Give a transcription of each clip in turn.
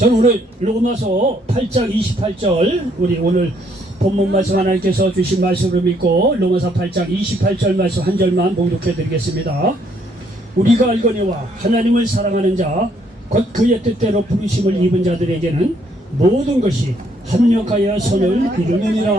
저는 오늘 로마서 8장 28절 우리 오늘 본문 말씀 하나님께서 주신 말씀을 믿고 로마서 8장 28절 말씀 한 절만 봉독해 드리겠습니다. 우리가 알거니와 하나님을 사랑하는 자 곧 그의 뜻대로 부르심을 입은 자들에게는 모든 것이 합력하여 선을 이루느니라.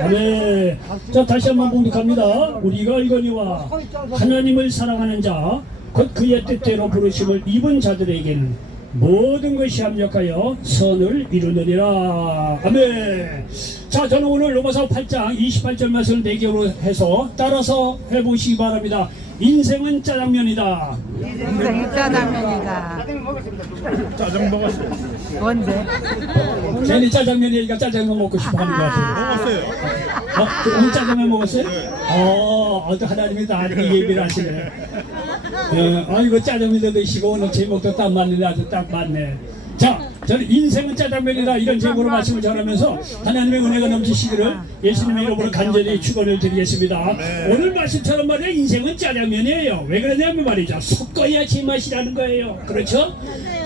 아멘. 자, 다시 한번 봉독합니다. 우리가 알거니와 하나님을 사랑하는 자 곧 그의 뜻대로 부르심을 입은 자들에게는 모든 것이 합력하여 선을 이루느니라. 아멘. 자, 저는 오늘 로마서 8장 28절 말씀을 4개로 해서 따라서 해보시기 바랍니다. 인생은 짜장면이다. 인생이 짜장면이다. 짜장 먹었어요. 언제? 괜히 짜장면이니까 짜장면 먹고 싶어 하는 것 같아요. 먹었어요. 오늘 짜장면 먹었어요? 어떤 하나님이 다 예비를 하시네. 아이고 짜장면도 드시고 오늘 제목도 딱 맞는데 아주 딱 맞네. 자, 저는 인생은 짜장면이다 이런 제목으로 말씀을 전하면서 하나님의 은혜가 넘치시기를 예수님의 이름으로 간절히 축원을 드리겠습니다. 오늘 말씀처럼 말이에요. 인생은 짜장면이에요. 왜 그러냐면 말이죠. 섞어야 제맛이라는 거예요. 그렇죠?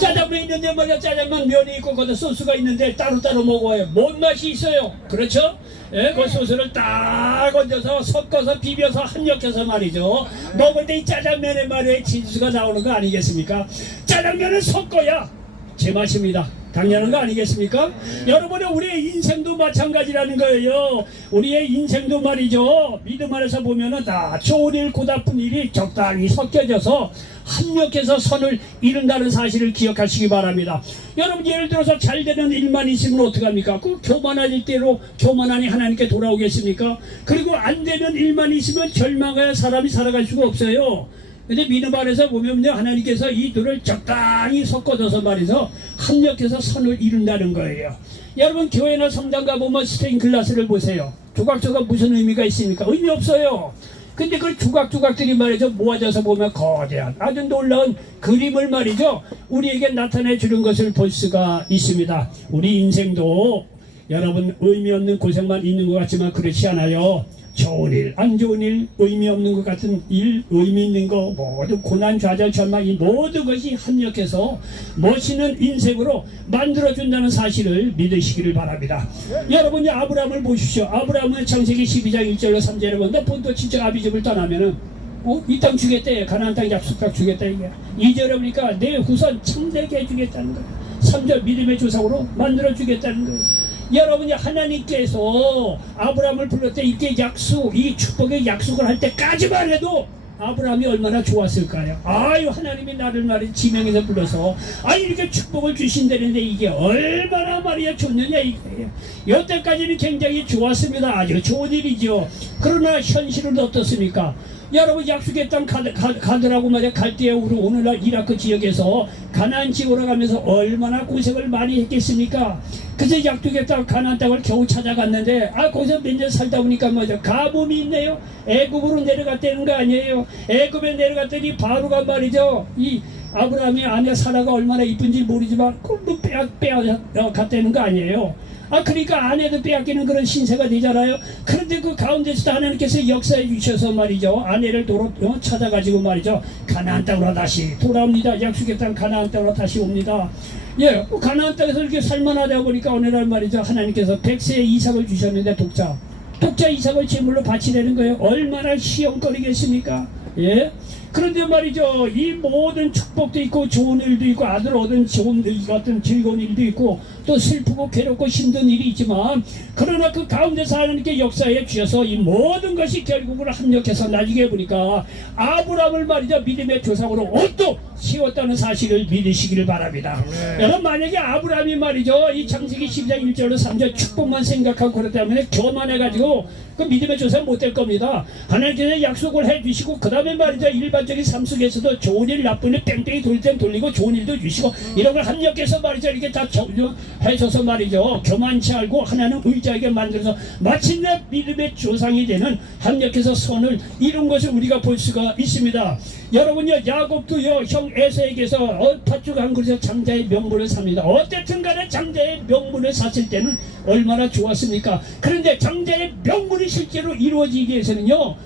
짜장면 있는데 말이야. 짜장면 면이 있고 거기다 소스가 있는데 따로따로 먹어요. 뭔 맛이 있어요. 그렇죠? 예, 그 소스를 딱 얹어서 섞어서 비벼서 합력해서 말이죠. 먹을 때 이 짜장면에 말이에요. 진수가 나오는 거 아니겠습니까? 짜장면을 섞어야 제맛입니다. 당연한 거 아니겠습니까? 여러분의 우리의 인생도 마찬가지라는 거예요. 우리의 인생도 말이죠. 믿음 안에서 보면은 다 좋은 일, 고달픈 일이 적당히 섞여져서 합력해서 선을 이룬다는 사실을 기억하시기 바랍니다. 여러분 예를 들어서 잘 되는 일만 있으면 어떡합니까? 그 교만할 대로 교만하니 하나님께 돌아오겠습니까? 그리고 안 되는 일만 있으면 절망하여 사람이 살아갈 수가 없어요. 근데 믿음 안에서 보면요, 하나님께서 이 둘을 적당히 섞어줘서 말이죠, 합력해서 선을 이룬다는 거예요. 여러분 교회나 성당 가보면 스테인글라스를 보세요. 조각조각 무슨 의미가 있습니까? 의미 없어요. 근데 그 조각조각들이 말이죠, 모아져서 보면 거대한 아주 놀라운 그림을 말이죠, 우리에게 나타내 주는 것을 볼 수가 있습니다. 우리 인생도 여러분 의미 없는 고생만 있는 것 같지만 그렇지 않아요. 좋은 일, 안 좋은 일, 의미 없는 것 같은 일, 의미 있는 거, 모두 고난, 좌절, 절망, 이 모든 것이 합력해서 멋있는 인생으로 만들어준다는 사실을 믿으시기를 바랍니다. 여러분이 아브라함을 보십시오. 아브라함은 창세기 12장 1절로 3절에 보는데 본토 친척 아비집을 떠나면은 이 땅 주겠대. 가나안 땅 약속각 주겠다 이게. 2절에 보니까 내 후손 참되게 해주겠다는 거예요. 3절 믿음의 조상으로 만들어주겠다는 거예요. 여러분이 하나님께서 아브라함을 불렀을 때 이게 약속, 이 축복의 약속을 할 때까지만 해도 아브라함이 얼마나 좋았을까요? 아유, 하나님이 나를 말이 지명해서 불러서 이렇게 축복을 주신다는데 이게 얼마나 말이야 좋느냐 이거예요. 여태까지는 굉장히 좋았습니다. 아주 좋은 일이죠. 그러나 현실은 어떻습니까? 여러분 약속의 땅 가더라고 말이야. 갈대아우로 오늘날 이라크 지역에서 가나안 지역으로 가면서 얼마나 고생을 많이 했겠습니까? 그래서 약속의 땅 가나안 땅을 겨우 찾아갔는데 거기서 몇 년 살다 보니까 말이죠, 가뭄이 있네요. 애굽으로 내려갔다는 거 아니에요. 애굽에 내려갔더니 바로가 말이죠, 이 아브라함의 아내 사라가 얼마나 이쁜지 모르지만 그걸 빼앗갔다는 거 아니에요. 그러니까 아내도 빼앗기는 그런 신세가 되잖아요. 그런데 그 가운데서도 하나님께서 역사해 주셔서 말이죠, 아내를 찾아가지고 말이죠, 가나안 땅으로 다시 돌아옵니다. 약속의 땅 가나안 땅으로 다시 옵니다. 예, 가나안 땅에서 이렇게 살만하다 보니까 어느 날 말이죠, 하나님께서 100세의 이삭을 주셨는데 독자 이삭을 제물로 바치려는 거예요. 얼마나 시험거리겠습니까? 예. 그런데 말이죠, 이 모든 축복도 있고 좋은 일도 있고 아들 얻은 좋은 일 같은 즐거운 일도 있고 또 슬프고 괴롭고 힘든 일이 있지만 그러나 그 가운데서 하나님께 역사해 주셔서 이 모든 것이 결국은 합력해서 나중에 보니까 아브라함을 말이죠, 믿음의 조상으로 옷도 세웠다는 사실을 믿으시기를 바랍니다. 여러분 만약에 아브라함이 말이죠, 이 창세기 12장 1절로 3절 축복만 생각하고 그렇기 때문에 교만해가지고 그 믿음의 조상 못 될 겁니다. 하나님께서 약속을 해주시고 그 다음에 말이죠, 일반적인 삶 속에서도 좋은 일 나쁜 일 땡땡이 돌 땐 돌리고 좋은 일도 주시고 이런 걸 합력해서 말이죠, 이렇게 다 해줘서 말이죠, 교만치 않고 하나는 의자에게 만들어서 마침내 믿음의 조상이 되는 합력해서 선을 이룬 것을 우리가 볼 수가 있습니다. 여러분요, 야곱도요 형 에서에게서 팥죽 한 그릇에 장자의 명분을 삽니다. 어쨌든 간에 장자의 명분을 샀을 때는 얼마나 좋았습니까? 그런데 장자의 명분이 실제로 이루어지기 위해서는요,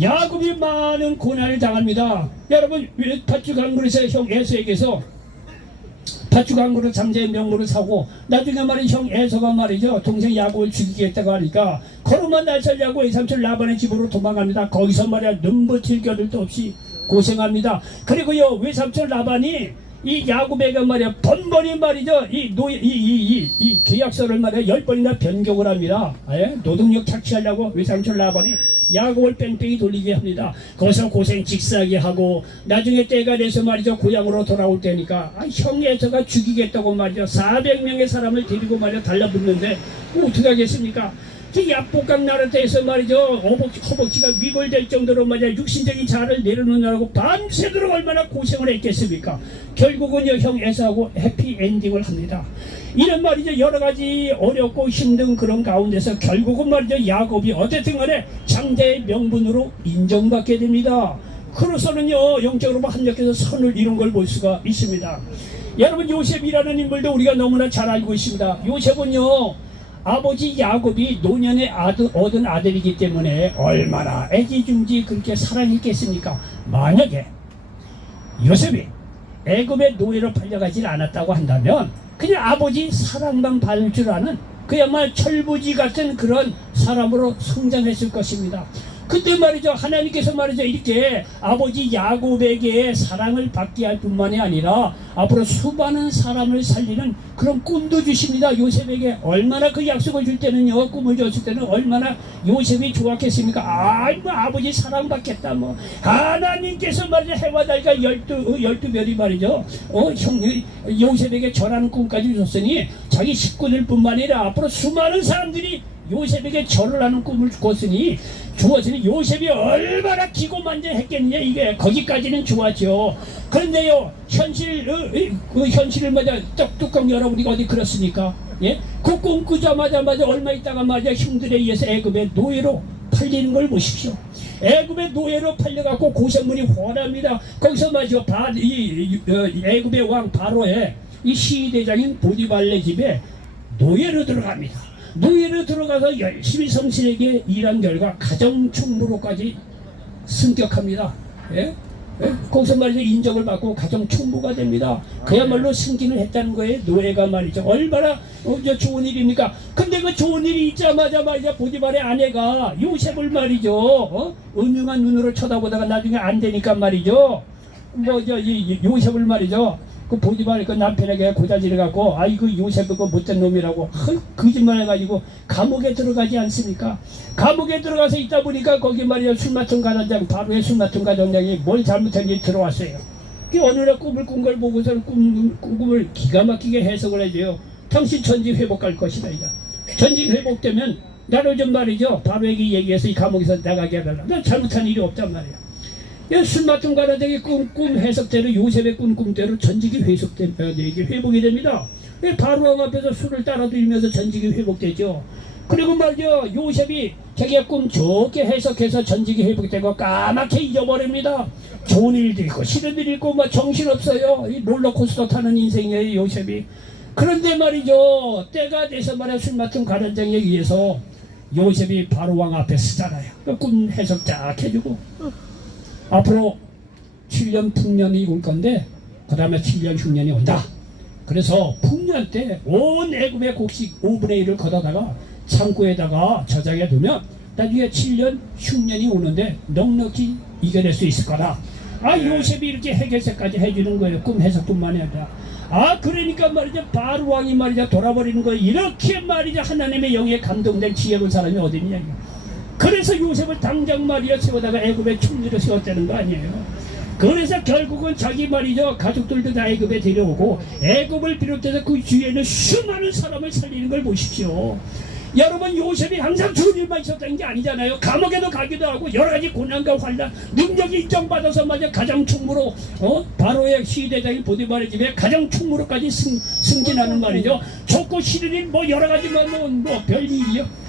야곱이 많은 고난을 당합니다. 여러분 팥죽 한 그릇에 형 에서에게서 밭주강으로 잠재의 명물을 사고 나중에 말이죠 형 에서가 말이죠 동생 야곱을 죽이겠다고 하니까 걸음만 날설려고 외삼촌 라반의 집으로 도망갑니다. 거기서 말이야 눈버틸 겨를도 없이 고생합니다. 그리고요 외삼촌 라반이 이 야곱에게 말이야 번번이 말이죠 이 계약서를 말이야 10번이나 변경을 합니다. 예? 노동력 착취하려고 외삼촌 라반이 야곱을 뺑뺑이 돌리게 합니다. 거기서 고생 직사하게 하고 나중에 때가 돼서 말이죠 고향으로 돌아올 때니까 형 에서가 죽이겠다고 말이죠 400명의 사람을 데리고 말이야 달라붙는데 어떻게 하겠습니까? 약복강 나라에서 말이죠 허벅지가 위골될 정도로 말이야 육신적인 자아를 내려놓느라고 밤새도록 얼마나 고생을 했겠습니까? 결국은요 형 에서하고 해피엔딩을 합니다. 이런 말이죠 여러가지 어렵고 힘든 그런 가운데서 결국은 말이죠 야곱이 어쨌든 간에 장자의 명분으로 인정받게 됩니다. 그로서는요 영적으로 합력해서 선을 이룬 걸 볼 수가 있습니다. 여러분 요셉이라는 인물도 우리가 너무나 잘 알고 있습니다. 요셉은요 아버지 야곱이 노년에 얻은 아들이기 때문에 얼마나 애지중지 그렇게 사랑했겠습니까? 만약에 요셉이 애굽의 노예로 팔려가지 않았다고 한다면 그냥 아버지 사랑만 받을 줄 아는 그야말로 철부지 같은 그런 사람으로 성장했을 것입니다. 그때 말이죠 하나님께서 말이죠 이렇게 아버지 야곱에게 사랑을 받게 할 뿐만이 아니라 앞으로 수많은 사람을 살리는 그런 꿈도 주십니다. 요셉에게 얼마나 그 약속을 줄 때는요 꿈을 줬을 때는 얼마나 요셉이 좋았겠습니까? 뭐 아버지 사랑받겠다 뭐 하나님께서 말이죠 해와 달과 12별이 말이죠 요셉에게 절하는 꿈까지 줬으니 자기 식구들 뿐만 아니라 앞으로 수많은 사람들이 요셉에게 절을 하는 꿈을 주었으니 요셉이 얼마나 기고만장했겠느냐. 이게 거기까지는 좋았죠. 그런데요 현실을 맞아 떡뚜껑 열어보니까 어디 그렇습니까? 예? 그 꿈 꾸자마자 얼마 있다가 말이야 형들에 의해서 애굽의 노예로 팔리는 걸 보십시오. 애굽의 노예로 팔려갖고 고생문이 훤합니다. 거기서 말이죠 애굽의 왕 바로의 이 시대장인 보디발의 집에 노예로 들어갑니다. 노예로 들어가서 열심히 성실하게 일한 결과 가정충부로까지 승격합니다. 예? 예? 거기서 말이죠 인정을 받고 가정충부가 됩니다. 그야말로 승진을 했다는 거예요. 노예가 말이죠 얼마나 좋은 일입니까? 근데 그 좋은 일이 있자마자 말이죠 보디발의 아내가 요셉을 말이죠 음흉한 눈으로 쳐다보다가 나중에 안 되니까 말이죠 요셉을 말이죠 그 보디발 그 남편에게 고자질해 갖고 아이고 요셉 그 못된 놈이라고 거짓말 해가지고 감옥에 들어가지 않습니까? 감옥에 들어가서 있다 보니까 거기 말이야 술 맡은 가정장 바로의 술 맡은 가정장이 뭘 잘못했는지 들어왔어요. 그 어느 날 꿈을 꾼 걸 보고서 꿈을 기가 막히게 해석을 해줘요. 당신 전직 회복할 것이다. 이거 전직 회복되면 나를 좀 말이죠 바로에게 얘기해서 이 감옥에서 나가게 해달라. 난 잘못한 일이 없단 말이야. 술 맡은 가라데기 꿈 해석대로 요셉의 꿈대로 전직이 회복이 됩니다. 바로 왕 앞에서 술을 따라 들면서 전직이 회복되죠. 그리고 말이죠 요셉이 자기의 꿈 좋게 해석해서 전직이 회복되고 까맣게 잊어버립니다. 좋은 일도 있고 싫은 일도 있고 막 정신없어요. 이 롤러코스터 타는 인생이에요 요셉이. 그런데 말이죠 때가 돼서 말이야 술 맡은 가라장에 의해서 요셉이 바로 왕 앞에 서잖아요. 꿈 해석 쫙 해주고 앞으로 7년 풍년이 올 건데 그 다음에 7년 흉년이 온다. 그래서 풍년 때 온 애굽의 곡식 5분의 1을 걷어다가 창고에다가 저장해 두면 나중에 7년 흉년이 오는데 넉넉히 이겨낼 수 있을 거다. 요셉이 이렇게 해결책까지 해주는 거예요. 꿈 해석뿐만 아니라. 그러니까 말이죠 바로 왕이 말이죠 돌아버리는 거예요. 이렇게 말이죠 하나님의 영에 감동된 지혜로운 사람이 어디 있냐. 그래서 요셉을 당장 말이야 세워다가 애굽의 총리로 세웠다는 거 아니에요. 그래서 결국은 자기 말이죠 가족들도 다 애굽에 데려오고 애굽을 비롯해서 그 주위에는 수많은 사람을 살리는 걸 보십시오. 여러분 요셉이 항상 좋은 일만 있었다는 게 아니잖아요. 감옥에도 가기도 하고 여러가지 고난과 환난 능력이 인정받아서 말이야 가장총무로 바로의 시대장인 보디발의 집에 가장총무로까지 승진하는 말이죠. 좋고 싫은 일 뭐 여러가지 뭐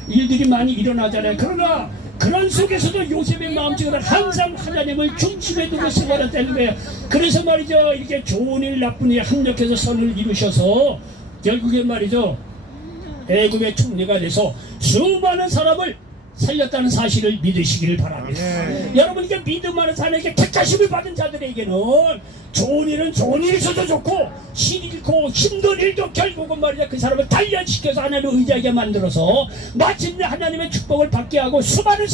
일들이 많이 일어나잖아요. 그러나 그런 속에서도 요셉의 마음속으로 항상 하나님을 중심에 두고 생활했다는 거예요. 그래서 말이죠 이렇게 좋은 일 나쁜 일 합력해서 선을 이루셔서 결국에 말이죠 애굽의 총리가 돼서 수많은 사람을 살렸다는 사실을 믿으시기를 바랍니다. 여러분 이게 믿음 안에 사는 게 택하심을 받은 자들에게는 좋은 일은 좋은 일이 있어도 좋고 싫고 힘든 일도 결국은 말이야 그 사람을 단련시켜서 하나님을 의지하게 만들어서 마침내 하나님의 축복을 받게 하고 수많은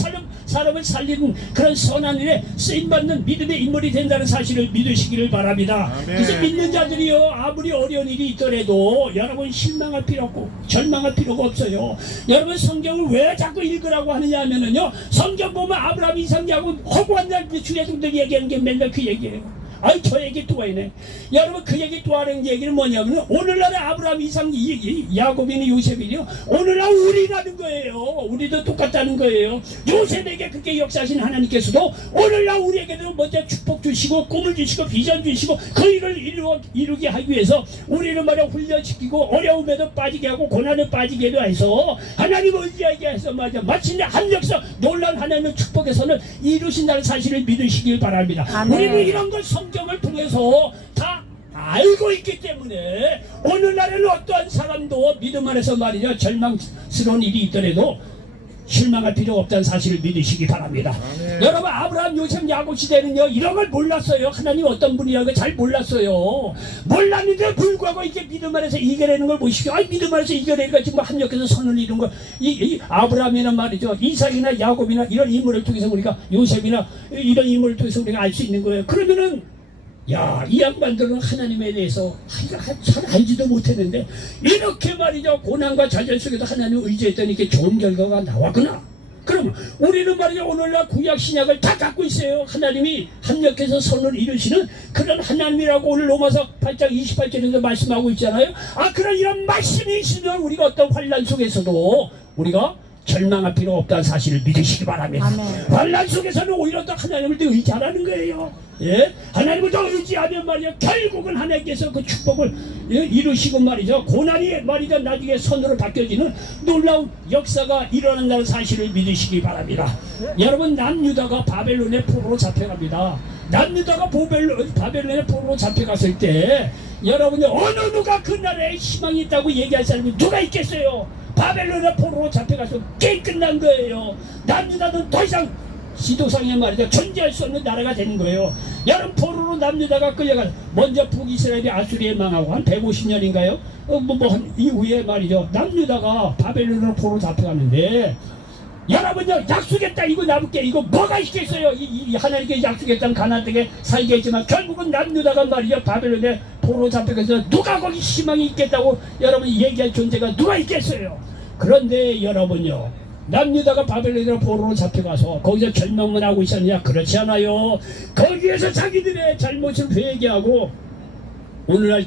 사람을 살리는 그런 선한 일에 쓰임받는 믿음의 인물이 된다는 사실을 믿으시기를 바랍니다. 그래서 믿는 자들이요 아무리 어려운 일이 있더라도 여러분 실망할 필요 없고 절망할 필요가 없어요. 여러분 성경을 왜 자꾸 읽으라고 하느냐 하면은요 성경 보면 아브라함 이삭 야곱 허구한 날 주례종들 얘기하는 게 맨날 그 얘기예요. 아이 저 얘기 또 하네. 여러분 그 얘기 또 하는 얘기는 뭐냐면 오늘날의 아브라함 이삭 야곱이니 요셉이요 오늘날 우리라는 거예요. 우리도 똑같다는 거예요. 요셉에게 그렇게 역사하신 하나님께서도 오늘날 우리에게도 먼저 축복 주시고 꿈을 주시고 비전 주시고 그 일을 이루게 하기 위해서 우리를 말이야 훈련시키고 어려움에도 빠지게 하고 고난에 빠지게도 해서 하나님을 의지하게 해서 말이야 마침내 한 역사 놀라운 하나님의 축복의 선을 이루신다는 사실을 믿으시길 바랍니다. 아멘. 우리는 이런 걸 성경을 통해서 다 알고 있기 때문에 오늘날에는 어떠한 사람도 믿음 안에서 말이죠 절망스러운 일이 있더라도 실망할 필요가 없다는 사실을 믿으시기 바랍니다. 여러분 아브라함 요셉 야곱 시대는요 이런 걸 몰랐어요. 하나님 어떤 분이라고 잘 몰랐어요. 몰랐는데 불구하고 이게 믿음 안에서 이겨내는 걸 보시고 믿음 안에서 이겨내니까 지금 합력해서 선을 이룬 거 이 아브라함이나 말이죠 이삭이나 야곱이나 이런 인물을 통해서 우리가 요셉이나 이런 인물을 통해서 우리가 알 수 있는 거예요. 그러면은 야, 이 양반들은 하나님에 대해서 잘 알지도 못했는데 이렇게 말이죠 고난과 좌절 속에도 하나님을 의지했더니 이렇게 좋은 결과가 나왔구나. 그럼 우리는 말이죠 오늘날 구약 신약을 다 갖고 있어요. 하나님이 합력해서 선을 이루시는 그런 하나님이라고 오늘 로마서 8장 28절에서 말씀하고 있잖아요. 그런 이런 말씀이 있으면 우리가 어떤 환난 속에서도 우리가 절망할 필요가 없다는 사실을 믿으시기 바랍니다. 환난 속에서는 오히려 더 하나님을 더 의지하라는 거예요. 예? 하나님을 더 의지하면 말이죠 결국은 하나님께서 그 축복을 이루시고 말이죠 고난이 말이죠 나중에 선으로 바뀌어지는 놀라운 역사가 일어난다는 사실을 믿으시기 바랍니다. 여러분 남유다가 바벨론의 포로로 잡혀갑니다. 남유다가 바벨론의 포로로 잡혀갔을 때 여러분이 어느 누가 그 나라에 희망이 있다고 얘기할 사람이 누가 있겠어요? 바벨론의 포로로 잡혀가서 게임 끝난 거예요. 남유다는 더 이상 지도상에 말이죠 존재할 수 없는 나라가 되는 거예요. 여러분 포로로 남유다가 끌려가 먼저 북이스라엘이 아수리에 망하고 한 150년인가요? 한 이후에 말이죠 남유다가 바벨론으로 포로로 잡혀가는데 여러분요 약속했다 이거 나볼게 이거 뭐가 있겠어요. 이 하나님께 약속했다는 가나안 땅에 살게 했지만 결국은 남유다가 말이죠 바벨론에 포로로 잡혀가서 누가 거기 희망이 있겠다고 여러분이 얘기할 존재가 누가 있겠어요. 그런데 여러분요 남유다가 바벨론으로 포로로 잡혀가서 거기서 절망만 하고 있었느냐? 그렇지 않아요. 거기에서 자기들의 잘못을 회개하고 오늘날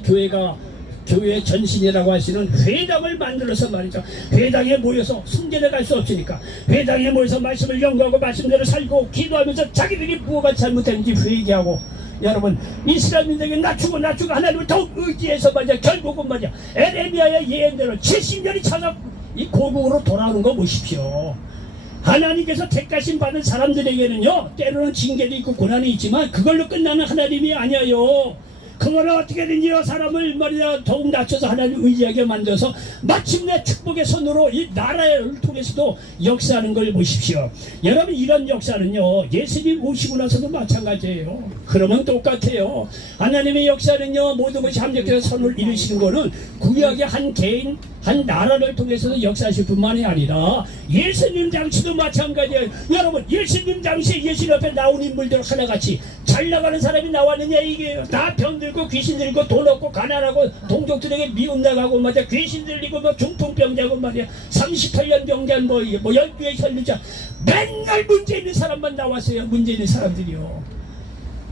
교회의 전신이라고 하시는 회당을 만들어서 말이죠 회당에 모여서 승전에 갈 수 없으니까 회당에 모여서 말씀을 연구하고 말씀대로 살고 기도하면서 자기들이 무엇가 잘못했는지 회개하고 여러분 이스라엘민들에게 낮추고 하나님을 더욱 의지해서 말이야 결국은 말이야 에레미야의 예언대로 70년이 찾아 이 고국으로 돌아오는 거 보십시오. 하나님께서 택하심 받은 사람들에게는요 때로는 징계도 있고 고난이 있지만 그걸로 끝나는 하나님이 아니에요. 그거는 어떻게든지 사람을 말이야 더욱 낮춰서 하나님 의지하게 만들어서 마침내 축복의 손으로 이 나라를 통해서도 역사하는 걸 보십시오. 여러분 이런 역사는요 예수님 오시고 나서도 마찬가지예요. 그러면 똑같아요. 하나님의 역사는요 모든 것이 합력해서 선을 이루시는 거는 구약의 한 개인 한 나라를 통해서도 역사하실 뿐만이 아니라 예수님 장시도 마찬가지예요. 여러분 예수님 장시에 예수님 앞에 나온 인물들 하나같이 잘 나가는 사람이 나왔느냐 이게요. 다 병들고 귀신 들고 돈 없고 가난하고 동족들에게 미움당하고 말이야 귀신 들리고 뭐 중풍병자고 말이야 38년 병자는 뭐 12의 혈루자 맨날 문제 있는 사람만 나왔어요. 문제 있는 사람들이요.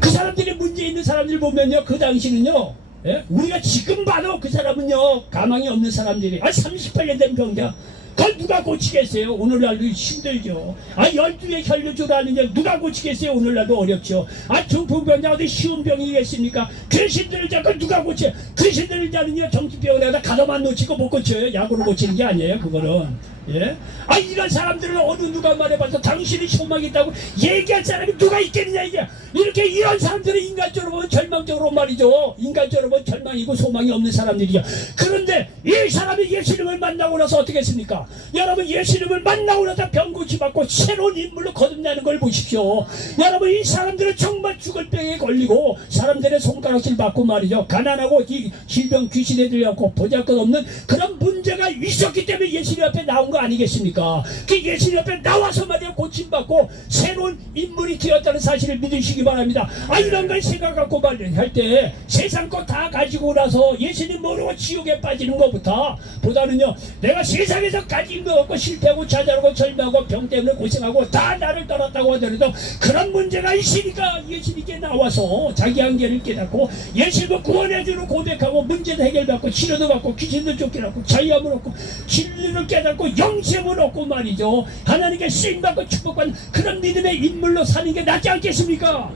그 사람들이 문제 있는 사람들 보면요 그 당시는요 예? 우리가 지금 봐도 그 사람은요 가망이 없는 사람들이 38년 된 병자 그걸 누가 고치겠어요? 오늘날도 힘들죠. 12의 혈류주라는 누가 고치겠어요? 오늘날도 어렵죠. 중풍병자 어디 쉬운 병이겠습니까? 귀신들을 잡고 누가 고쳐요? 귀신들을 잡는요 정신병원에다 가둬만 놓치고 못 고쳐요. 약으로 고치는 게 아니에요 그거는. 예? 이런 사람들을 어느 누가 말해봐서 당신이 소망이 있다고 얘기할 사람이 누가 있겠느냐 이게. 이렇게 이런 사람들은 인간적으로 보면 절망적으로 말이죠. 인간적으로 보면 절망이고 소망이 없는 사람들이죠. 그런데 이 사람이 예수님을 만나고 나서 어떻게 했습니까? 여러분 예수님을 만나고 나서 병고치 받고 새로운 인물로 거듭나는 걸 보십시오. 여러분 이 사람들은 정말 죽을 병에 걸리고 사람들의 손가락질 받고 말이죠. 가난하고 이 질병 귀신에 들려갖고 보잘것없는 그런 문제가 있었기 때문에 예수님 앞에 나온 거 아니겠습니까? 그 예수님 앞에 나와서 말이야 고침받고 새로운 인물이 되었다는 사실을 믿으시기 바랍니다. 이런 걸 생각하고 할 때 세상 거 다 가지고 나서 예수님 모르고 지옥에 빠지는 것부터 보다는요, 내가 세상에서 가진 거 없고 실패하고 좌절하고 절망하고 병 때문에 고생하고 다 나를 떠났다고 하더라도 그런 문제가 있으니까 예수님께 나와서 자기 한계를 깨닫고 예수님을 구원해주는 고백하고 문제도 해결받고 치료도 받고 귀신도 쫓겨났고 자유함을 얻고 진리를 깨닫고 영생을 얻고 말이죠. 하나님께 쓰임받고 축복받는 그런 믿음의 인물로 사는 게 낫지 않겠습니까?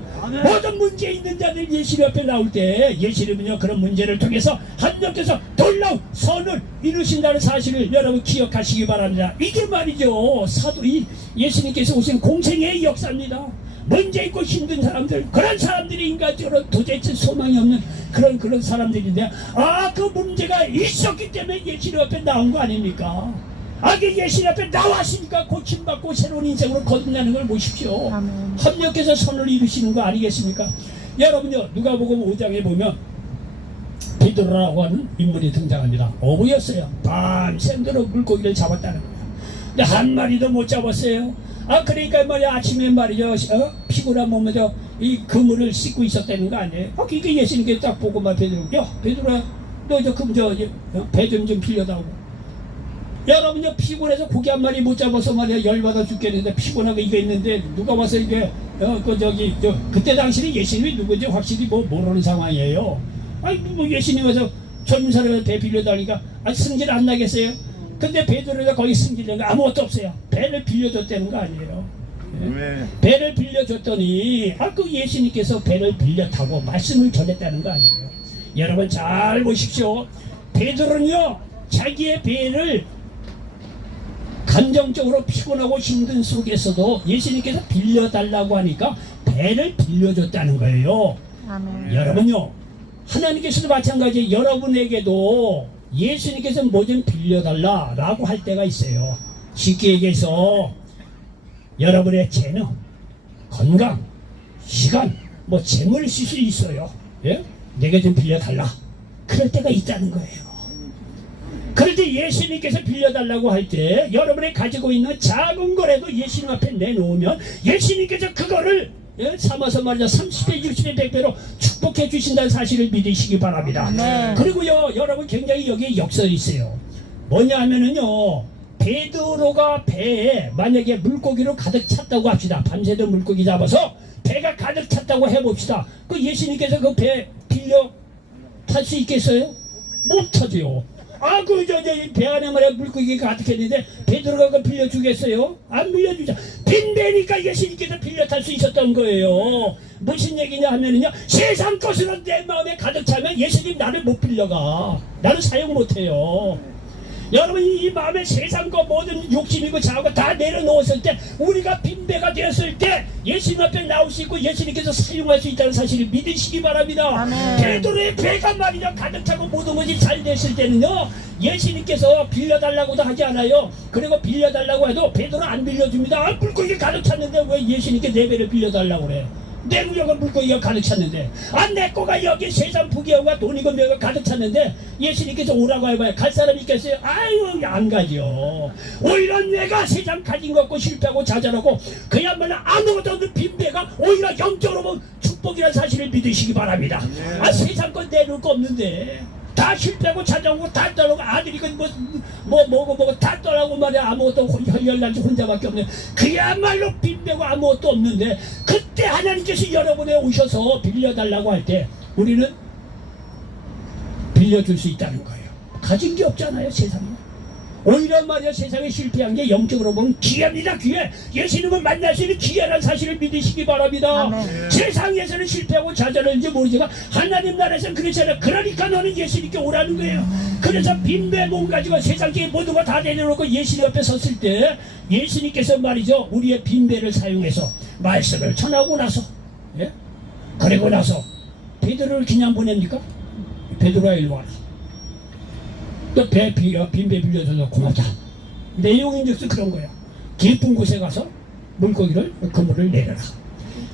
모든 문제 있는 자들 예수님 앞에 나올 때 예수님은요 그런 문제를 통해서 하나님께서 놀라운 선을 이루신다는 사실을 여러분 기억하시기 바랍니다. 이게 말이죠 사도 이 예수님께서 오신 공생의 역사입니다. 문제 있고 힘든 사람들, 그런 사람들이 인간적으로 도대체 소망이 없는 그런 사람들인데 그 문제가 있었기 때문에 예수님 앞에 나온 거 아닙니까? 그 예수님 앞에 나왔으니까 고침받고 새로운 인생으로 거듭나는 걸 보십시오. 아멘. 하나님께서 선을 이루시는 거 아니겠습니까? 여러분요 누가복음 5장에 보면 베드로라고 하는 인물이 등장합니다. 어부였어요. 밤새도록 물고기를 잡았다는 거예요. 근데 한 마리도 못 잡았어요. 그러니까 말이야 아침에 말이죠 피곤한 몸에 이 그물을 씻고 있었다는 거 아니에요? 그러니까 예수님께 딱 보고 말 베드로야 너 배 좀 빌려다오고. 여러분요 피곤해서 고기 한 마리 못 잡아서 말이야 열받아 죽겠는데 피곤하고 이거 있는데 누가 와서 이게 그때 당시는 예수님이 누군지 확실히 모르는 상황이에요. 예수님 와서 젊은 사람한테 배 빌려달니까 승질 안 나겠어요? 근데 베드로가 거기 승질낸 거 아무것도 없어요. 배를 빌려줬다는 거 아니에요. 왜? 배를 빌려줬더니 그 예수님께서 배를 빌려 타고 말씀을 전했다는 거 아니에요. 여러분 잘 보십시오. 베드로는요 자기의 배를 감정적으로 피곤하고 힘든 속에서도 예수님께서 빌려달라고 하니까 배를 빌려줬다는 거예요. 아멘. 여러분요 하나님께서도 마찬가지 여러분에게도 예수님께서 뭐 좀 빌려달라라고 할 때가 있어요. 쉽게 얘기해서 여러분의 재능, 건강, 시간, 재물 쓸 수 있어요. 예? 내가 좀 빌려달라. 그럴 때가 있다는 거예요. 그럴 때 예수님께서 빌려달라고 할 때 여러분이 가지고 있는 작은 거라도 예수님 앞에 내놓으면 예수님께서 그거를 삼아서 말이죠 30배, 60배, 100배로 축복해 주신다는 사실을 믿으시기 바랍니다. 네. 그리고요 여러분 굉장히 여기에 역설이 있어요. 뭐냐 하면은요 베드로가 배에 만약에 물고기로 가득 찼다고 합시다. 밤새도 물고기 잡아서 배가 가득 찼다고 해봅시다. 그 예수님께서 그 배 빌려 탈 수 있겠어요? 못 타죠. 배 안에 말이야 물고기가 가득했는데 베드로가 그거 빌려주겠어요? 안 빌려주죠. 빈 배니까 예수님께서 빌려 탈 수 있었던 거예요. 무슨 얘기냐 하면은요 세상 것으로 내 마음에 가득 차면 예수님 나를 못 빌려가. 나를 사용 못해요. 여러분 이 마음에 세상 거 모든 욕심이고 자하고 다 내려놓았을 때 우리가 빈배가 되었을 때 예수님 앞에 나올 수 있고 예수님께서 사용할 수 있다는 사실을 믿으시기 바랍니다. 아멘. 베드로의 배가 말이죠 가득 차고 모든 것이 잘 됐을 때는요 예수님께서 빌려달라고도 하지 않아요. 그리고 빌려달라고 해도 베드로 안 빌려줍니다. 물고기 가득 찼는데 왜 예수님께 내 배를 빌려달라고 그래? 내 구역은 물고기가 가득 찼는데 내 거가 여기 세상 부귀영화 돈이고 명예가 가득 찼는데 예수님께서 오라고 해봐야 갈 사람 있겠어요? 안 가죠. 오히려 내가 세상 가진 거 없고 실패하고 좌절하고 그야말로 아무것도 없는 빈배가 오히려 영적으로 보면 축복이라는 사실을 믿으시기 바랍니다. 세상 건 내놓을 거 없는데 다 실패하고 찾아오고 다 떠나고 아들이건 뭐고 다 떠나고 말이야 아무것도 혈혈난지 혼자밖에 없네. 그야말로 빈배고 아무것도 없는데 그때 하나님께서 여러분에 오셔서 빌려달라고 할 때 우리는 빌려줄 수 있다는 거예요. 가진 게 없잖아요 세상에. 오히려 말이야 세상에 실패한 게 영적으로 보면 기회입니다. 기회. 예수님을 만날 수 있는 기회라는 사실을 믿으시기 바랍니다. 아멘. 세상에서는 실패하고 좌절하는지 모르지만 하나님 나라에서는 그렇잖아요. 그러니까 너는 예수님께 오라는 거예요. 그래서 빈배 몸 가지고 세상적인 모든 거 다 내려놓고 예수님 앞에 섰을 때 예수님께서 말이죠 우리의 빈배를 사용해서 말씀을 전하고 나서 그리고 나서 베드로를 그냥 보냅니까? 베드로야 일로 와라. 또 빈배 빌려줘서 고맙다. 내용인즉슨 그런 거야. 깊은 곳에 가서 물고기를 그물을 내려라.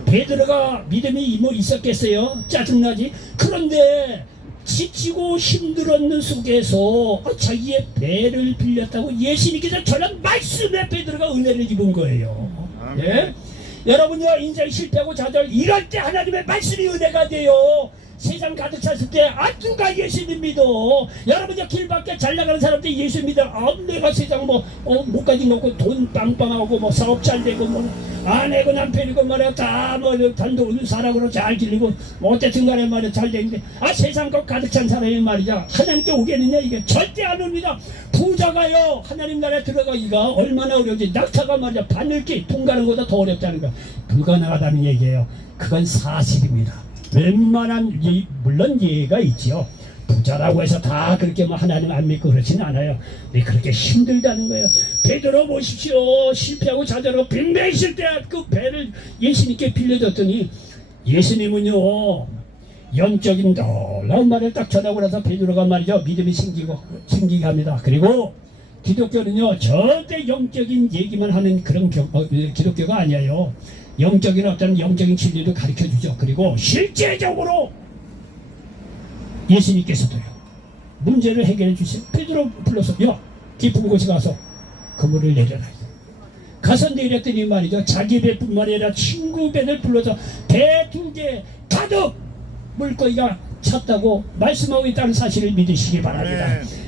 베드로가 믿음이 뭐 있었겠어요? 짜증나지? 그런데 지치고 힘들었는 속에서 자기의 배를 빌렸다고 예수님께서 저는 말씀에 베드로가 은혜를 입은 거예요. 예? 여러분요, 인생 실패하고 좌절 이럴 때 하나님의 말씀이 은혜가 돼요. 세상 가득 찼을 때 누가 예수님 믿어? 여러분요, 길밖에 잘 나가는 사람들이 예수 믿어. 내가 세상 못 가진 먹고 돈 빵빵하고 뭐 사업 잘 되고 뭐 아내고 남편이고 말이야 다뭐 단독 사랑으로 잘 길리고 뭐 어쨌든 간에 말이야 잘 되는데 세상 것 가득 찬 사람이 말이죠, 하나님께 오겠느냐? 이게 절대 안 옵니다. 부자가요 하나님 나라에 들어가기가 얼마나 어려운지, 낙타가 말이야 바늘길 통과하는 것보다 더 어렵다는 거, 불가능하다는 얘기예요. 그건 사실입니다. 웬만한 물론 예가 있지요. 부자라고 해서 다 그렇게 뭐 하나님 안 믿고 그렇지는 않아요. 근데 그렇게 힘들다는 거예요. 베드로 보십시오. 실패하고 좌절하고 빈배 있을 때 그 배를 예수님께 빌려줬더니 예수님은요 영적인 놀라운 말을 딱 전하고 나서 베드로가 말이죠 믿음이 생기게 합니다. 그리고 기독교는요 절대 영적인 얘기만 하는 그런 기독교가 아니에요. 영적인 어떤 영적인 진리도 가르쳐주죠. 그리고 실제적으로 예수님께서도요 문제를 해결해 주세요. 베드로 불러서 깊은 곳에 가서 그물을 내려라. 가서 내렸더니 말이죠 자기 배뿐만 아니라 친구 배를 불러서 배 2개 가득 물고기가 찼다고 말씀하고 있다는 사실을 믿으시기 바랍니다.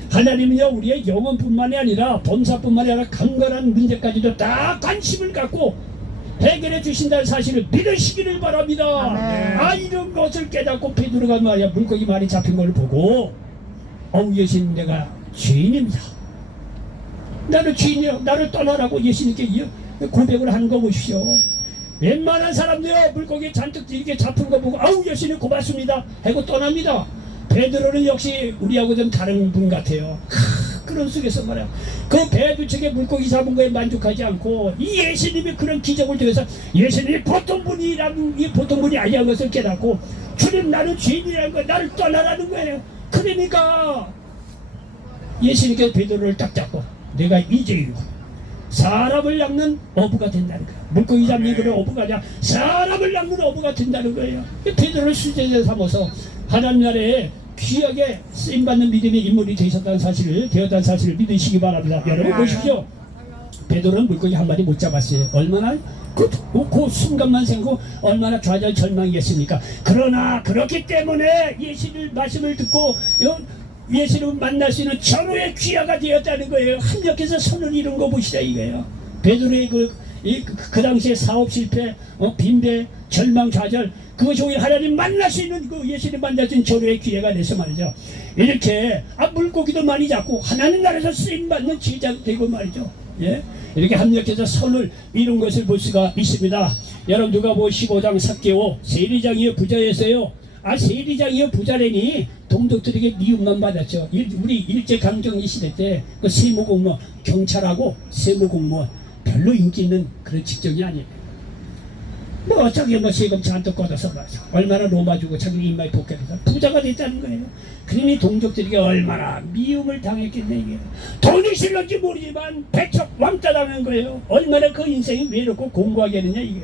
하나님은요 우리의 영혼뿐만이 아니라 범사뿐만이 아니라 강건한 문제까지도 다 관심을 갖고 해결해 주신다는 사실을 믿으시기를 바랍니다. 이런 것을 깨닫고 베드로가 말이야 물고기 많이 잡힌 걸 보고 예수님 내가 죄인입니다. 나를 죄인이라고 나를 떠나라고 예수님께 고백을 하는 거 보십시오. 웬만한 사람들요 물고기 잔뜩 이렇게 잡힌 거 보고 예수님 고맙습니다 하고 떠납니다. 베드로는 역시 우리하고 좀 다른 분 같아요. 그런 속에서 말이야 그 배 2척에 물고기 잡은 거에 만족하지 않고 이 예수님이 그런 기적을 통해서 예수님이 보통 분이 아니라는 것을 깨닫고 주님 나는 죄인이라는 거 나를 떠나라는 거예요. 그러니까 예수님께서 베드로를 딱 잡고 내가 이제 사람을 낚는 어부가 된다는 거야. 물고기 잡는 그런 어부가 아니라 사람을 낚는 어부가 된다는 거예요. 베드로를 수제자 삼아서 하나님 나라에 귀하게 쓰임받는 믿음의 인물이 되었다는 사실을 믿으시기 바랍니다. 여러분 보십시오. 베드로는 물고기 한 마리 못 잡았어요. 얼마나 그 순간만 생각하고 얼마나 좌절 절망이겠습니까? 그러나 그렇기 때문에 예수님 말씀을 듣고 예수님을 만날 수 있는 전후의 귀하가 되었다는 거예요. 합력해서 손을 이룬 거 보시다 이거예요. 베드로의 그 당시에 사업 실패, 빈배, 절망, 좌절, 그것이 오히려 하나님 만날 수 있는 그 예수님 만날 수 있는 전후의 기회가 돼서 말이죠. 이렇게 물고기도 많이 잡고 하나님 나라에서 쓰임받는 제자가 되고 말이죠. 예? 이렇게 합력해서 선을 이룬 것을 볼 수가 있습니다. 여러분 누가복음 15장 삭개오 세리장이요 부자였어요. 세리장이요 부자라니 동족들에게 미움만 받았죠. 우리 일제강점기 시대 때 그 세무공무원, 경찰하고 세무공무원 별로 인기 있는 그런 직종이 아니에요. 저기 세금 잔뜩 걷어서 얼마나 로마 주고 자기 인마에 복귀해서 부자가 됐다는 거예요. 그러니 동족들에게 얼마나 미움을 당했겠네 이게. 돈이 실런지 모르지만 배척 왕따 당한 거예요. 얼마나 그 인생이 외롭고 공고하겠느냐 이게.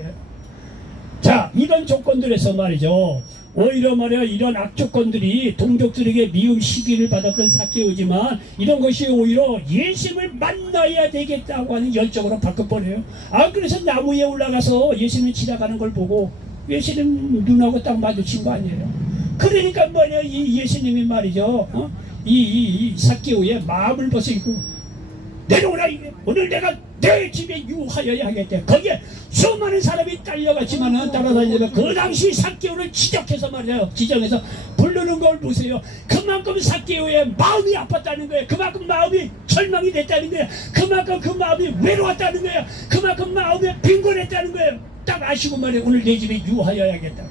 자 이런 조건들에서 말이죠. 오히려 말이야 이런 악조건들이 동족들에게 미움 시기를 받았던 삭개오지만 이런 것이 오히려 예수님을 만나야 되겠다고 하는 열정으로 바꿔버려요. 그래서 나무 위에 올라가서 예수님이 지나가는 걸 보고 예수님 눈하고 딱 마주친 거 아니에요. 그러니까 말이야 이 예수님이 말이죠 이 삭개오의 마음을 벗어있고 내려오라 이게 오늘 내가 내 집에 유하여야 하겠대. 거기에 수많은 사람이 딸려갔지만은 따라다니면 그 당시 삭개오를 지적해서 말이에요. 지정해서 부르는 걸 보세요. 그만큼 삭개오의 마음이 아팠다는 거예요. 그만큼 마음이 절망이 됐다는 거예요. 그만큼 그 마음이 외로웠다는 거예요. 그만큼 마음이 빈곤했다는 거예요. 딱 아시고 말이에요. 오늘 내 집에 유하여야겠다.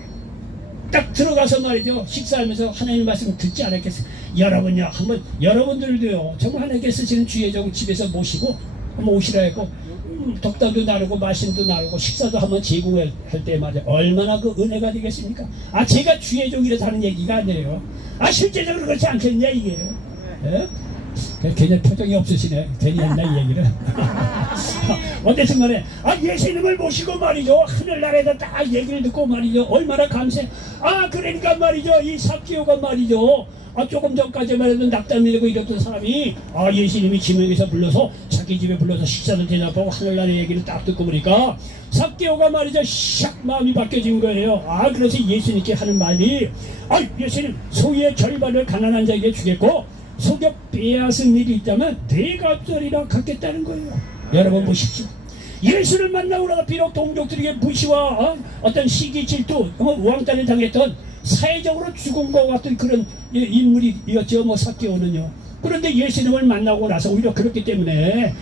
딱 들어가서 말이죠. 식사하면서 하나님 말씀 듣지 않았겠어요. 여러분요 한번 여러분들도요 정말 하나님께 쓰시는 주의 종 집에서 모시고 한번 오시라 했고 덕담도 나누고 말씀도 나누고 식사도 한번 제공할 때 말이야 얼마나 그 은혜가 되겠습니까? 제가 주의 종이라서 하는 얘기가 아니에요. 실제적으로 그렇지 않겠냐 이게. 예? 괜히 표정이 없으시네. 괜히 했나 이 얘기를. 어쨌든 간에 예수님을 모시고 말이죠. 하늘나라에다 딱 얘기를 듣고 말이죠. 얼마나 감사해. 그러니까 말이죠. 이 삭개오가 말이죠. 조금 전까지만 해도 낙담 밀고 이랬던 사람이 예수님이 지명에서 불러서 자기 집에 불러서 식사를 대접하고 하늘나라 얘기를 딱 듣고 보니까 삭개오가 말이죠. 샥 마음이 바뀌어진 거예요. 그래서 예수님께 하는 말이 예수님 소유의 절반을 가난한 자에게 주겠고 속여 빼앗은 일이 있다면 네 값짜리라 갖겠다는 거예요. 여러분 보십시오. 예수를 만나고 나서 비록 동족들에게 무시와 어떤 시기 질투 왕따를 당했던 사회적으로 죽은 것 같은 그런 인물이었죠. 삭개오는요. 그런데 예수님을 만나고 나서 오히려 그렇기 때문에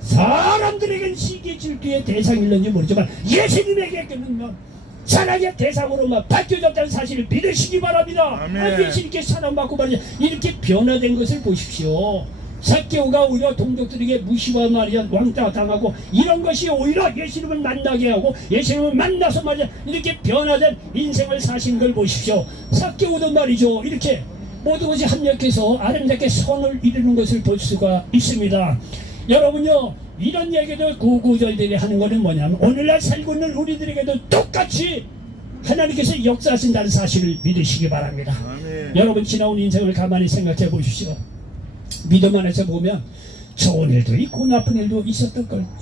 사람들에겐 시기 질투의 대상일는지 모르지만 예수님에게는 사랑의 대상으로만 바뀌어졌다는 사실을 믿으시기 바랍니다. 예수님께 사랑받고 말이죠. 이렇게 변화된 것을 보십시오. 삭개오가 오히려 동족들에게 무시와 말이야 왕따 당하고 이런 것이 오히려 예수님을 만나게 하고 예수님을 만나서 말이야 이렇게 변화된 인생을 사신 걸 보십시오. 삭개오도 말이죠. 이렇게 모든 것이 합력해서 아름답게 선을 이루는 것을 볼 수가 있습니다. 여러분요, 이런 얘기들 구구절절히 하는 것은 뭐냐면 오늘날 살고 있는 우리들에게도 똑같이 하나님께서 역사하신다는 사실을 믿으시기 바랍니다. 여러분 지나온 인생을 가만히 생각해 보십시오. 믿음 안에서 보면 좋은 일도 있고 나쁜 일도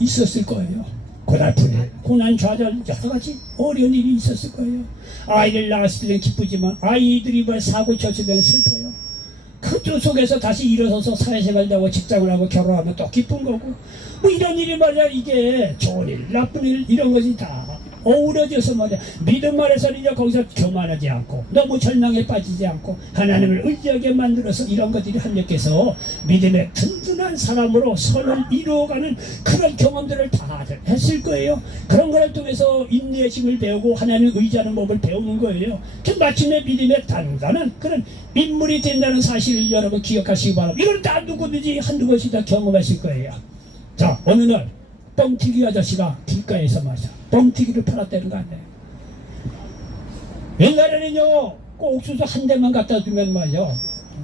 있었을 거예요. 고달픈 일, 고난 좌절 여러 가지 어려운 일이 있었을 거예요. 아이를 낳았을 때는 기쁘지만 아이들이 사고 쳤을 때는 슬퍼요. 그 속에서 다시 일어서서 사회생활도 하고 직장을 하고 결혼하면 또 기쁜 거고 이런 일이 말이야 이게 좋은 일 나쁜 일 이런 것이 다 어우러져서 말이야 믿음 안에서는 이제 거기서 교만하지 않고 너무 절망에 빠지지 않고 하나님을 의지하게 만들어서 이런 것들이 합력해서 믿음의 든든한 사람으로 선을 이루어가는 그런 경험들을 다들 했을 거예요. 그런 것을 통해서 인내의 힘을 배우고 하나님을 의지하는 법을 배우는 거예요. 마침내 믿음의 단단한 그런 인물이 된다는 사실을 여러분 기억하시기 바랍니다. 이걸 다 누구든지 한두 번씩 다 경험하실 거예요. 자, 어느 날 뻥튀기 아저씨가 길가에서 말이야 뻥튀기를 팔았다는 거 아니에요. 옛날에는요 꼭 옥수수 한 대만 갖다 주면 말이요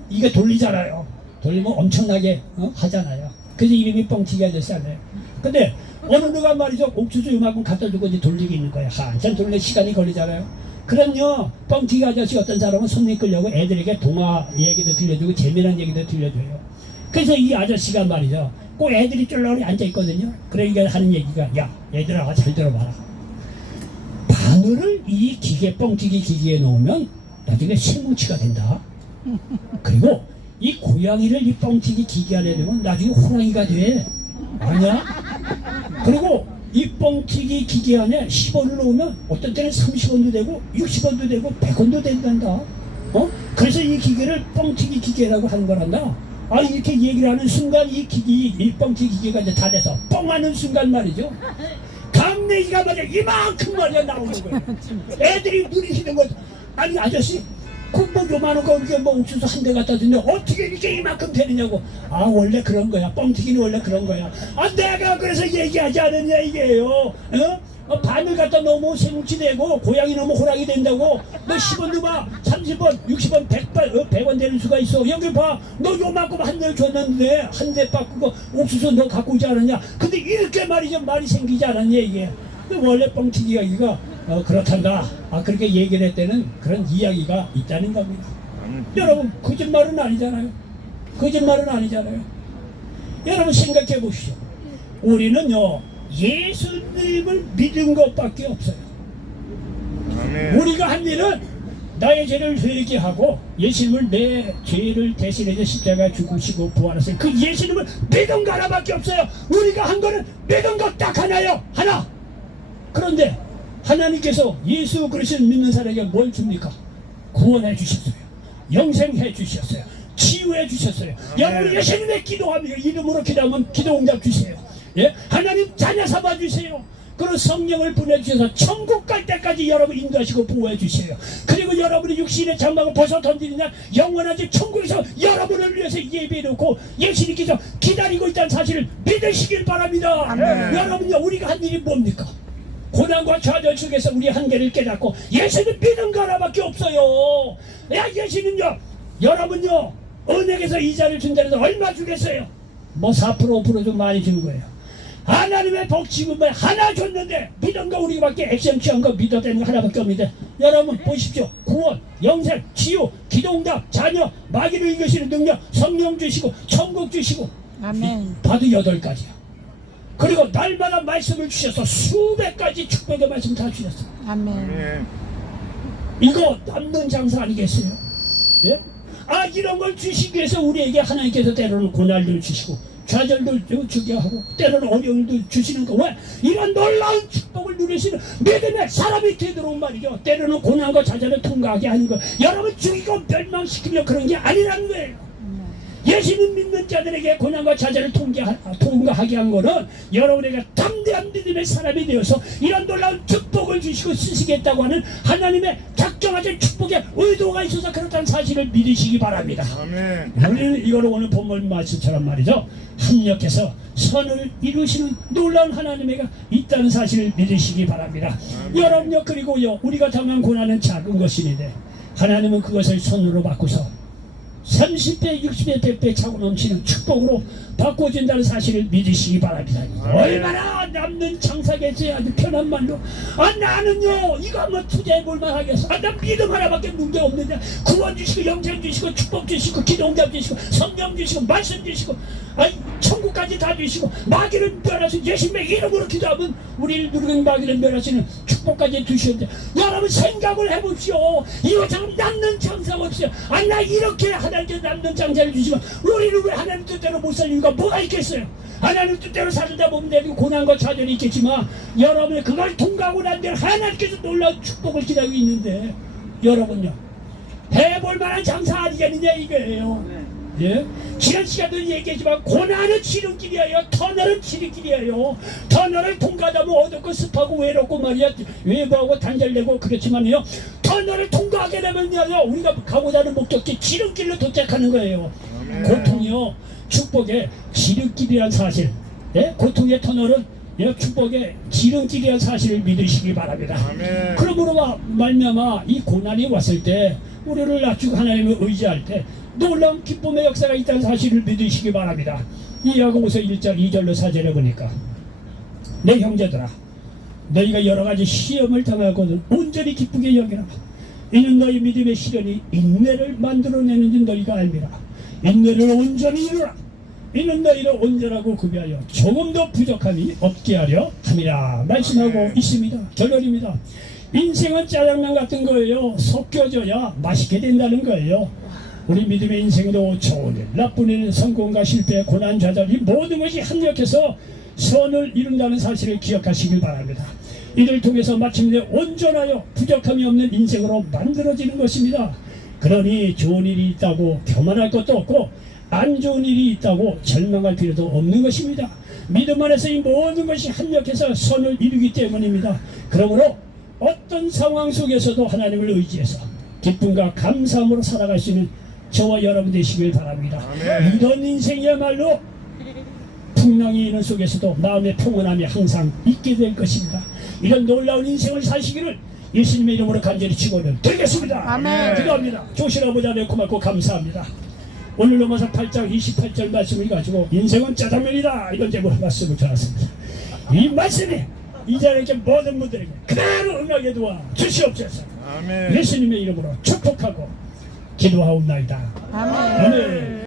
이게 돌리잖아요. 돌리면 엄청나게 하잖아요. 그래서 이름이 뻥튀기 아저씨 아니에요. 근데 어느 누가 말이죠 옥수수 이만큼 갖다 주고 이제 돌리기 있는 거예요. 한참 돌리는 시간이 걸리잖아요. 그럼요 뻥튀기 아저씨 어떤 사람은 손님 끌려고 애들에게 동화 얘기도 들려주고 재미난 얘기도 들려줘요. 그래서 이 아저씨가 말이죠 꼭 애들이 쫄라리 앉아있거든요. 그러니까 하는 얘기가 야 얘들아 잘 들어봐라. 바늘을 이 기계 뻥튀기 기계에 놓으면 나중에 쇠뭉치가 된다. 그리고 이 고양이를 이 뻥튀기 기계 안에 넣으면 나중에 호랑이가 돼. 아냐? 그리고 이 뻥튀기 기계 안에 10원을 넣으면 어떤 때는 30원도 되고 60원도 되고 100원도 된단다. 그래서 이 기계를 뻥튀기 기계라고 하는 거란다. 이렇게 얘기를 하는 순간 이 뻥튀기 기계가 이제 다 돼서 뻥하는 순간 말이죠. 감내기가 말이야 이만큼 말이야 나오는 거예요. 애들이 누리시는 거 아니 아저씨 뭐 요만한 거 이게 뭐 옥수수 한 대 갖다 주는데 어떻게 이렇게 이만큼 되느냐고. 원래 그런 거야. 뻥튀기는 원래 그런 거야. 내가 그래서 얘기하지 않았냐 이게요. 바늘 갖다 넣으면 쇠뭉치 되고 고양이 넣으면 호랑이 된다고. 너 10원 넣어봐 30원 60원 100원 되는 수가 있어. 여기 봐 너 요만큼 한 대 줬는데 한 대 바꾸고 옥수수 너 갖고 오지 않았냐. 근데 이렇게 말이죠 말이 생기지 않았냐 이게. 원래 뻥튀기가 이거 그렇단다. 그렇게 얘기를 했다는 그런 이야기가 있다는 겁니다. 여러분 거짓말은 아니잖아요. 거짓말은 아니잖아요. 여러분 생각해 보십시오. 우리는요 예수님을 믿은 것밖에 없어요. 우리가 한 일은 나의 죄를 회개하고 예수님을 내 죄를 대신해서 십자가에 죽으시고 부활하신 그 예수님을 믿은 거 하나밖에 없어요. 우리가 한 거는 믿은 것 딱 하나요. 하나. 그런데 하나님께서 예수 그리스도를 믿는 사람에게 뭘 줍니까? 구원해 주셨어요. 영생해 주셨어요. 치유해 주셨어요. 여러분 예수님의 기도하며 이름으로 기도하면 기도 응답 주세요. 예? 하나님 자녀 삼아 주세요. 그리고 성령을 보내주셔서 천국 갈 때까지 여러분 인도하시고 보호해 주세요. 그리고 여러분이 육신의 장막을 벗어 던지는 날 영원한 집 천국에서 여러분을 위해서 예배해 놓고 예수님께서 기다리고 있다는 사실을 믿으시길 바랍니다. 여러분요 우리가 한 일이 뭡니까? 고난과 좌절 속에서 우리 한계를 깨닫고 예수님 믿은 거 하나밖에 없어요. 예수님요 여러분요 은행에서 이자를 준다고 해서 얼마 주겠어요? 뭐 4% 5% 좀 많이 주는 거예요. 하나님의 복 지금에 하나 줬는데 믿은 거 우리밖에 액션 취한 거 믿어대는 거 하나밖에 없는데 여러분 보십시오. 구원, 영생, 치유, 기도응답, 자녀, 마귀를 이기시는 능력, 성령 주시고 천국 주시고 아멘. 봐도 8가지야. 그리고 날마다 말씀을 주셔서 수백 가지 축복의 말씀 다 주셨어. 아멘. 아멘. 이거 남는 장사 아니겠어요? 예? 아 이런 걸 주시기 위해서 우리에게 하나님께서 때로는 고난을 주시고 좌절도 주게 하고 때로는 어려움도 주시는 거. 왜? 이런 놀라운 축복을 누리시는 믿음의 사람이 되도록 말이죠. 때로는 고난과 좌절을 통과하게 하는 거. 여러분 죽이고 멸망시키려 그런 게 아니라는 거예요. 예수님 믿는 자들에게 고난과 좌절을 통과하게 한 거는 여러분에게 담대한 믿음의 사람이 되어서 이런 놀라운 축복을 주시고 쓰시겠다고 하는 하나님의 작정하신 축복의 의도가 있어서 그렇다는 사실을 믿으시기 바랍니다. 아멘. 우리는 이걸 오늘 본문 말씀처럼 말이죠. 합력해서 선을 이루시는 놀라운 하나님에게 있다는 사실을 믿으시기 바랍니다. 여러분요 그리고요 우리가 당한 고난은 작은 것이는데 하나님은 그것을 손으로 바꾸서 30배, 60배, 100배 차고 넘치는 축복으로 바꿔준다는 사실을 믿으시기 바랍니다. 얼마나 남는 장사겠어요. 아주 편한 말로. 아 나는요 이거 한번 투자해볼만 하겠어. 아 난 믿음 하나밖에 문제 없는데 구원 주시고 영생 주시고 축복 주시고 기도응답 주시고 성령 주시고 말씀 주시고 아이 천국까지 다 주시고 마귀를 멸하시는 예수님의 이름으로 기도하면 우리를 누르는 마귀를 멸하시는 축복까지 주시는데 여러분 생각을 해봅시오. 이거 참 남는 장사가 없어요. 아 나 이렇게 하나님께서 남는 장사를 주시면 우리는 왜 하나님 뜻대로 못 살 이유가 뭐가 있겠어요? 하나님 뜻대로 살다 보면 내가 고난과 좌절이 있겠지만 여러분이 그걸 통과하고 난 뒤에 하나님께서 놀라운 축복을 기다리고 있는데 여러분요 해볼 만한 장사 아니겠느냐 이거예요. 예? 지난 시간도 얘기했지만 고난은 지름길이에요. 터널은 지름길이에요. 터널을 통과하다 보면 어둡고 습하고 외롭고 말이야 외부하고 단절되고 그렇지만요 터널을 통과하게 되면요 우리가 가고자 하는 목적지 지름길로 도착하는 거예요. 고통이요 축복의 지름길이란 사실, 예? 고통의 터널은 예? 축복의 지름길이란 사실을 믿으시기 바랍니다. 아멘. 그러므로 말미암아 이 고난이 왔을 때 우리를 낮추고 하나님을 의지할 때 놀라운 기쁨의 역사가 있다는 사실을 믿으시기 바랍니다. 이 야고보서 1장 2절로 4절에 보니까 내 형제들아 너희가 여러가지 시험을 당하거든 온전히 기쁘게 여기라. 이는 너희 믿음의 시련이 인내를 만들어내는 줄 너희가 알미라. 인내를 온전히 이루라. 이는 너희를 온전하고 구비하여 조금 더 부족함이 없게 하려 함이라 말씀하고 있습니다. 결론입니다. 인생은 짜장면 같은 거예요. 섞여져야 맛있게 된다는 거예요. 우리 믿음의 인생도 좋은 일, 나쁜 일, 성공과 실패, 고난, 좌절 이 모든 것이 합력해서 선을 이룬다는 사실을 기억하시길 바랍니다. 이를 통해서 마침내 온전하여 부족함이 없는 인생으로 만들어지는 것입니다. 그러니 좋은 일이 있다고 교만할 것도 없고 안 좋은 일이 있다고 절망할 필요도 없는 것입니다. 믿음 안에서 이 모든 것이 합력해서 선을 이루기 때문입니다. 그러므로 어떤 상황 속에서도 하나님을 의지해서 기쁨과 감사함으로 살아갈 수 있는 저와 여러분 되시길 바랍니다. 아멘. 이런 인생이야말로 풍랑이 있는 속에서도 마음의 평온함이 항상 있게 될 것입니다. 이런 놀라운 인생을 사시기를 예수님의 이름으로 간절히 축원을 드리겠습니다. 아멘. 기도합니다. 조실 아버지 하나님 고맙고 감사합니다. 오늘 로마서 8장 28절 말씀을 가지고 인생은 짜장면이다 이런 제목으로 말씀을 전했습니다. 이 말씀이 이 자리에 모든 분들에게 그대로 응하게 도와 주시옵소서. 아멘. 예수님의 이름으로 축복하고 기도하옵나이다. 아멘. 아멘.